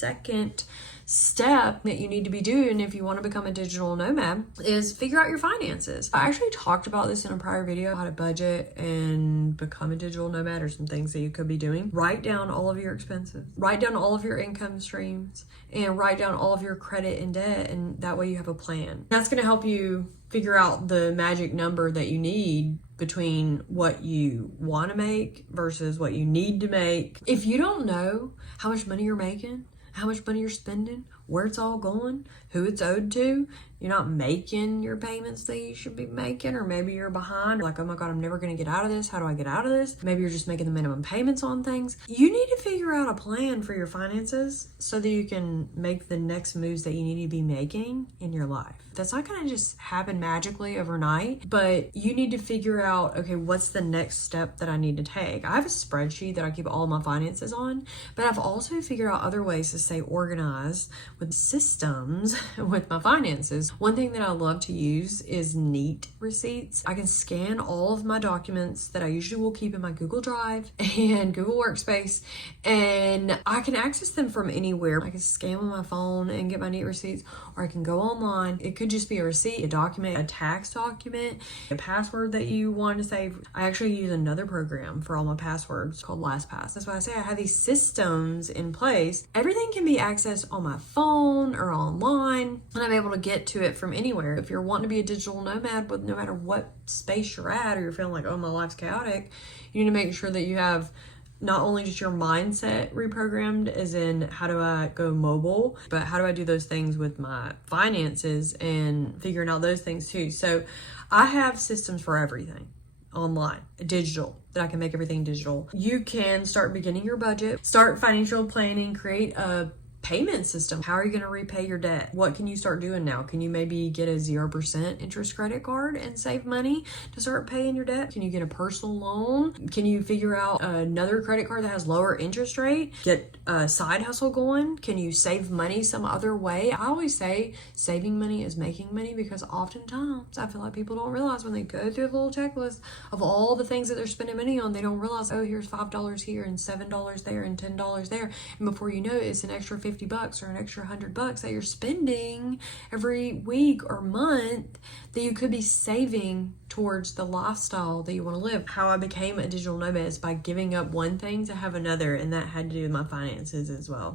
second step that you need to be doing if you want to become a digital nomad is figure out your finances. I actually talked about this in a prior video, how to budget and become a digital nomad, or some things that you could be doing. Write down all of your expenses, write down all of your income streams, and write down all of your credit and debt, and that way you have a plan. That's going to help you figure out the magic number that you need between what you want to make versus what you need to make. If you don't know how much money you're making, how much money you're spending, where it's all going, who it's owed to, you're not making your payments that you should be making, or maybe you're behind, like, oh my God, I'm never going to get out of this. How do I get out of this? Maybe you're just making the minimum payments on things. You need to figure out a plan for your finances so that you can make the next moves that you need to be making in your life. That's not going to just happen magically overnight, but you need to figure out, okay, what's the next step that I need to take? I have a spreadsheet that I keep all my finances on, but I've also figured out other ways to stay organized with systems with my finances. One thing that I love to use is Neat receipts. I can scan all of my documents that I usually will keep in my Google Drive and Google Workspace, and I can access them from anywhere. I can scan with my phone and get my Neat receipts, or I can go online. It could just be a receipt, a document, a tax document, a password that you want to save. I actually use another program for all my passwords called LastPass. That's why I say I have these systems in place. Everything can be accessed on my phone or online, and I'm able to get to it from anywhere. If you're wanting to be a digital nomad, with no matter what space you're at, or you're feeling like, oh, my life's chaotic, you need to make sure that you have not only just your mindset reprogrammed, as in how do I go mobile, but how do I do those things with my finances and figuring out those things too. So I have systems for everything online, digital, that I can make everything digital. You can start beginning your budget, start financial planning, create a payment system. How are you going to repay your debt? What can you start doing now? Can you maybe get a 0% interest credit card and save money to start paying your debt? Can you get a personal loan? Can you figure out another credit card that has lower interest rate? Get a side hustle going? Can you save money some other way? I always say saving money is making money, because oftentimes I feel like people don't realize when they go through a little checklist of all the things that they're spending money on, they don't realize, oh, here's $5 here and $7 there and $10 there. And before you know it, it's an extra $50 or an extra $100 that you're spending every week or month that you could be saving towards the lifestyle that you want to live. How I became a digital nomad is by giving up one thing to have another, and that had to do with my finances as well.